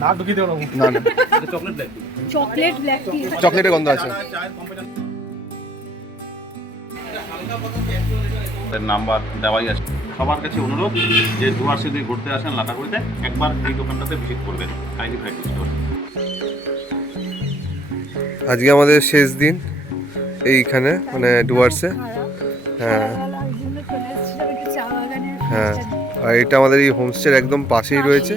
না ঢুকিয়ে দেবো না না চকলেট ব্ল্যাক টি। চকলেটের গন্ধ আছে। নাম্বার দেওয়াই আছে। সবার কাছে অনুরোধ যে ডুয়ার্সে যদি ঘুরতে আসেন লাটাগুড়িতে একবার এই দোকানটাতে ভিজিট করবেন হাইলি ভ্যারাইটি স্টোর। আজকে আমাদের শেষ দিন এইখানে মানে ডুয়ার্সে। হ্যাঁ হ্যাঁ, আর এটা আমাদের এই হোমস্টের একদম পাশেই রয়েছে।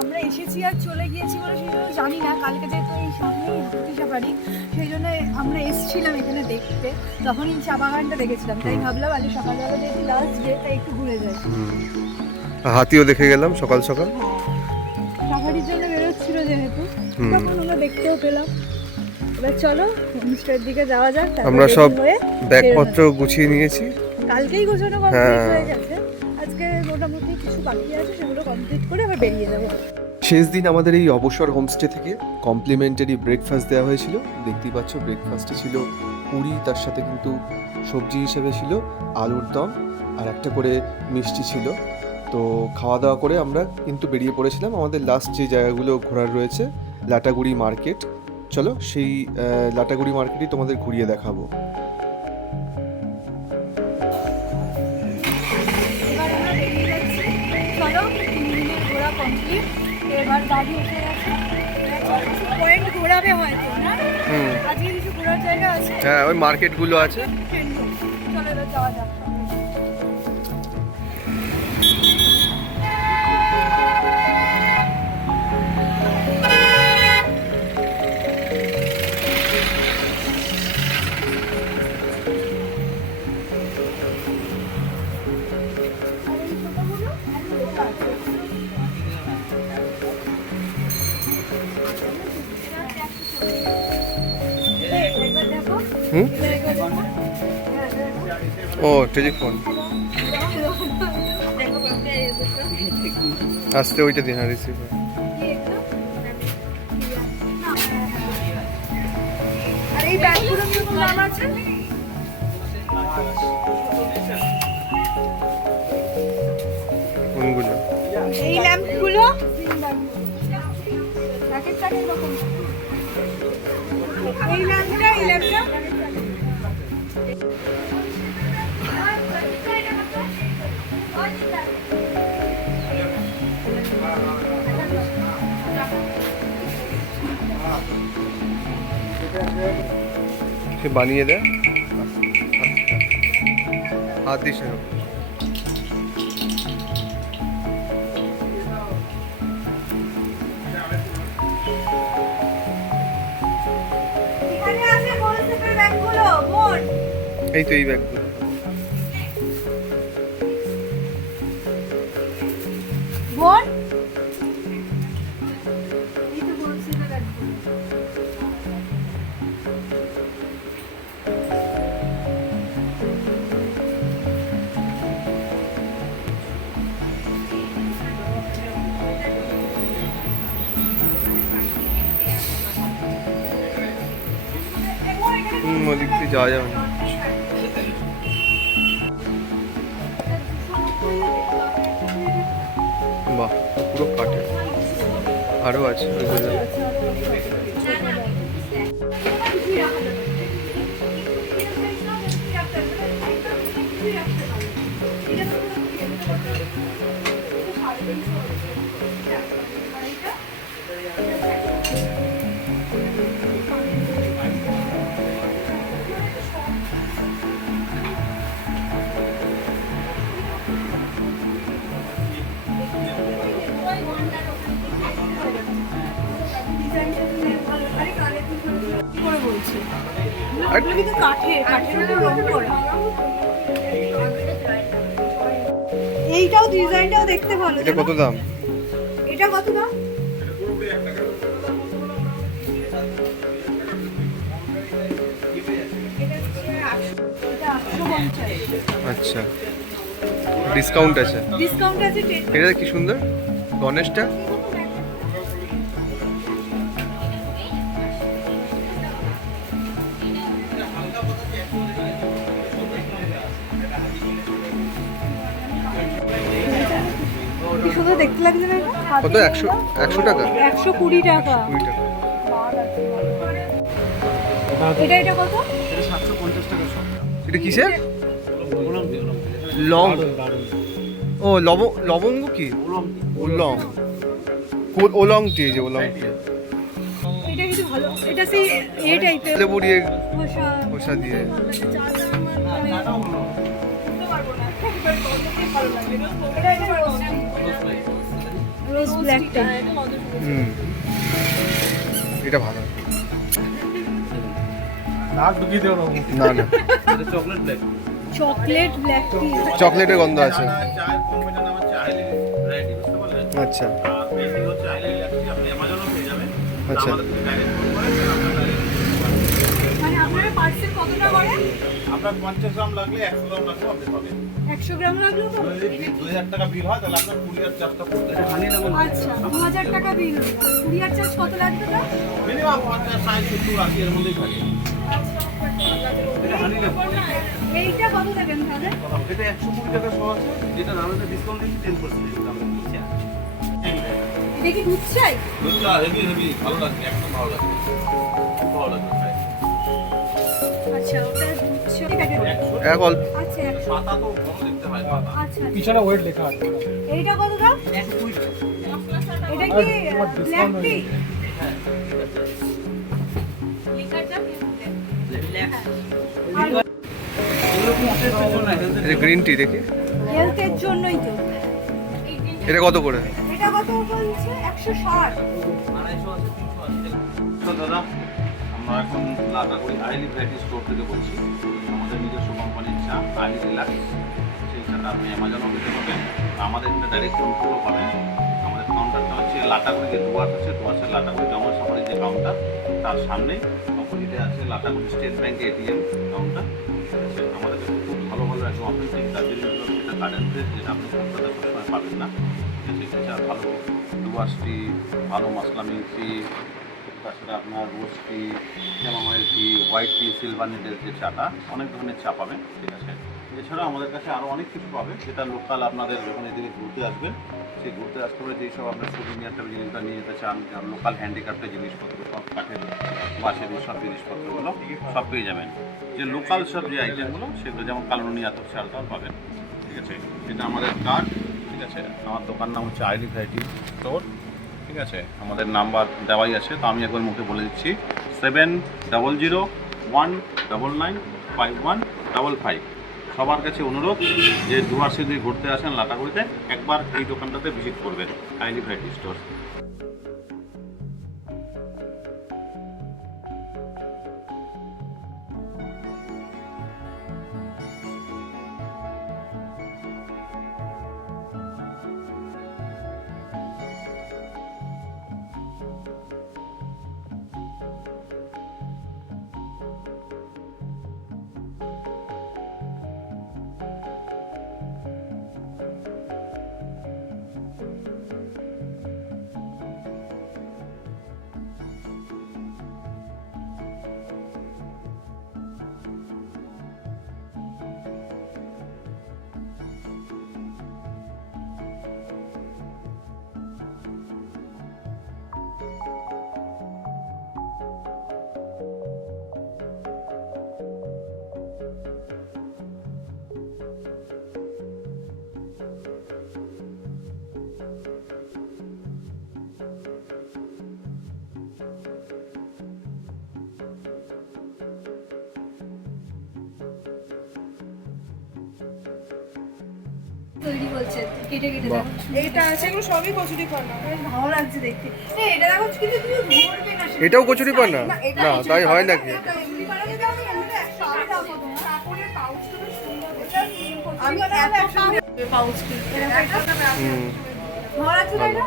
আমরা এসেছি আর চলে গিয়েছি বলে সেই জন্য জানি না, কালকে যেহেতু এই সামনেই হাতি সাফারি সেই জন্য আমরা এসেছিলাম এখানে দেখতে, তখন এই চা বাগানটা দেখেছিলাম, তাই ভাবলাম আজকে সকালবেলা যেহেতু লাস্ট ডে তাই একটু ঘুরে যাই। হাতিও দেখে গেলাম সকাল সকাল। সাফারির জন্য বেরোচ্ছিল যেহেতু, তখন আমরা দেখতেও পেলাম। এবার চলো হোমস্টের দিকে যাওয়া যাক। আমরা সব ব্যাগপত্র গুছিয়ে নিয়েছি, কালকেই গোছানো কমপ্লিট হয়ে গেছে, আজকে মোটামুটি কিছু বাকি আছে সেগুলো কমপ্লিট করে আবার বেরিয়ে যাবো। শেষ দিন আমাদের এই অবসর হোমস্টে থেকে কমপ্লিমেন্টারি ব্রেকফাস্ট দেওয়া হয়েছিল। দেখতেই পাচ্ছ ব্রেকফাস্টে ছিল পুরি, তার সাথে কিন্তু সবজি হিসেবে ছিল আলুর দম আর একটা করে মিষ্টি ছিল। তো খাওয়া দাওয়া করে আমরা কিন্তু বেরিয়ে পড়েছিলাম। আমাদের লাস্ট যে জায়গাগুলো ঘোরার রয়েছে লাটাগুড়ি মার্কেট, চলো সেই লাটাগুড়ি মার্কেটই তোমাদের ঘুরিয়ে দেখাবো। এবার গাড়ি এসে গেছে, পয়েন্ট ঘোরাবে হয়তো না, আজকে কিছু ঘোরার জায়গা আছে। হ্যাঁ, ওই মার্কেটগুলো আছে। চলো এবার যাওয়া যাক। ও টেলিফোন আসতে ওইটা দিন, রিসিভার। আর এই ব্যাগগুলো কি নাম আছে? কোনগুলো? এই ল্যাম্পগুলো প্যাকেটটা এরকম, এই ল্যাম্পটা সে বানিয়ে দেয়, হাত দিস না। এই তো এই ব্যাগগুলো। বোন ওদিক দিয়ে যাওয়া যাবে না। বাহ, পুরো কাঠের। আরো আছে ওইগুলো। এইটাও ডিজাইনটাও দেখতে ভালো। এটা কত দাম? এটা কত দাম? আচ্ছা, ডিসকাউন্ট আছে? ডিসকাউন্ট আছে। এটা কি সুন্দর গণেশটা। কি সুন্দর দেখতে লাগছে না এটা? কত 100 টাকা 120 টাকা। 20 টাকা এটা কত? এটা 750 টাকা সব। এটা কিসের ওলম দিয়ে লং দারুণ। ও লবঙ্গ কি ওলং ওলং টি যে ওলং টি এটা কিন্তু ভালো, এটা সেই এই টাইপের লেবু দিয়ে খোসা খোসা দিয়ে রোজ ব্ল্যাক টা। এটা ভালো নাক ঢুকিয়ে দেওয়া না না এটা চকলেট ব্ল্যাক। চকলেট ব্ল্যাক টি। চকলেটের গন্ধ আছে চায়ের কোম্পানির নাম হচ্ছে আইলি ভ্যারাইটি, বুঝতে পারলেন? আচ্ছা আর মেশিন হচ্ছে আইলি ইলেকট্রিক, আপনি অ্যামাজনও পেয়ে যাবেন। আচ্ছা। আমাদের থেকে ডাইরেক্ট ফোন করেন, আপনারা direct মানে আপনারা পার্সেল কতটা করে? আপনার 50 গ্রাম লাগলে 100 গ্রাম লাগলে আপনি পাবেন। 100 গ্রাম লাগলো তো? যদি 2000 টাকা বিল হয় তাহলে আপনার কুরিয়ার চার্জটা পড়বে। হানি লেমন আচ্ছা 2000 টাকা বিল হলো। কুরিয়ার চার্জ কত লাগবে না? মিনিমাম 50 60 70 80 এর মধ্যেই থাকে। এটা হানি লেমন। এইটা কত দেবেন তাহলে? এটা 120 টাকা সহ আছে, যেটা আমাদের ডিসকাউন্ট দিচ্ছি 10% আমরা দিচ্ছি। এটা কি দুধ চাই? দুধটা হেভি হেভি ভালো লাগবে, একদম ভালো লাগবে, খুব ভালো লাগবে খাই। আচ্ছা ওটা দুধ চাই। ঠিক আছে। এক অল্প আচ্ছা 100। পাতা তো বড় দেখতে হয় পাতা। আচ্ছা পিছনে ওয়েট লেখা আছে। এইটা কত দাম? 120 টাকা। এটা কি তোমার ব্ল্যাক discount টি? এটা গ্রিন টি দেখি হেলথের জন্যই তো। এটা কত করে এটা কত বলছে? 160। তো দাদা, আমরা এখন লাটাগুড়ি আইলি ভ্যারাইটি স্টোর থেকে বলছি। আমাদের নিজস্ব কোম্পানির চা আইলি রিল্যাক্স, সেই চাটা আপনি অ্যামাজনও পেতে পাবেন, আমাদের এখানে ডাইরেক্ট ফোন করেও পাবেন। আমাদের কাউন্টারটা হচ্ছে লাটাগুড়ি যে ডুয়ার্স আছে, ডুয়ার্সের লাটাগুড়ি জমা সাফারি যে কাউন্টার, তার সামনেই অপোজিটে আছে লাটাগুড়ি স্টেট ব্যাঙ্কে এটিএম কাউন্টার। আমাদের কাছে খুব ভালো ভালো একদম অথেন্টিক দার্জিলিং যেটা গার্ডেন ফ্রেশ, যেটা আপনি কলকাতায় সবসময় পাবেন না। ঠিক আছে, এছাড়া ভালো ডুয়ার্স টি, ভালো মশলা মিল্ক টি, তাছাড়া আপনার রোজ টি, ক্যামোমাইল টি, হোয়াইট টি, সিলভার নিডের যে চাটা, অনেক ধরনের চা পাবেন। ঠিক আছে, এছাড়াও আমাদের কাছে আরও অনেক কিছু পাবে, যেটা লোকাল আপনাদের যখন এদিকে ঘুরতে আসবেন, সেই ঘুরতে আসতে হবে যেসব আপনার সুবিনিয়ার টাইপের জিনিসটা নিয়ে যেতে চান, যেমন লোকাল হ্যান্ডিক্রাফ্টের জিনিসপত্র, সব কাঠের বাঁশের সব জিনিসপত্রগুলো সব পেয়ে যাবেন। যে লোকাল সব যে আইটেমগুলো সেগুলো যেমন কালোনি আতপ চালটাও পাবেন। ঠিক আছে, এটা আমাদের কার্ড। ঠিক আছে, আমার দোকান নাম হচ্ছে আইলি ভ্যারাইটি স্টোর। ঠিক আছে, আমাদের নাম্বার দেওয়াই আছে, তো আমি একবার মুখে বলে দিচ্ছি 7001995155। সবার কাছে অনুরোধ যে ডুয়ার্সে যদি ঘুরতে আসেন লাটাগুড়িতে, একবার এই দোকানটাতে ভিজিট করবেন, আইলি ভ্যারাইটি স্টোর। তৈরি হচ্ছে কেটে কেটে বাহ। দেখো। এইটা আছে, এগুলো সবই কচুরি পানা। বেশ ভালো লাগছে দেখতে। এটা দেখো কিন্তু তুমি ধরবে না সেটা। এটাও কচুরি পানা এটা না কচুরি তাই হয় পানা। নাকি এটা এমনি পানা যদি আমি এমনিতে 100 টাকা দাও তো তোমার। কাপড়ের পাউচটা বেশ সুন্দর। আমি আমি এত পাউচ কিনতে হুম। ঘর আছে না এটা?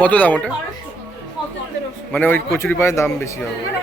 কত দাম ওটা? 1200 মানে ওই কচুরি পানের দাম বেশি হবে এটা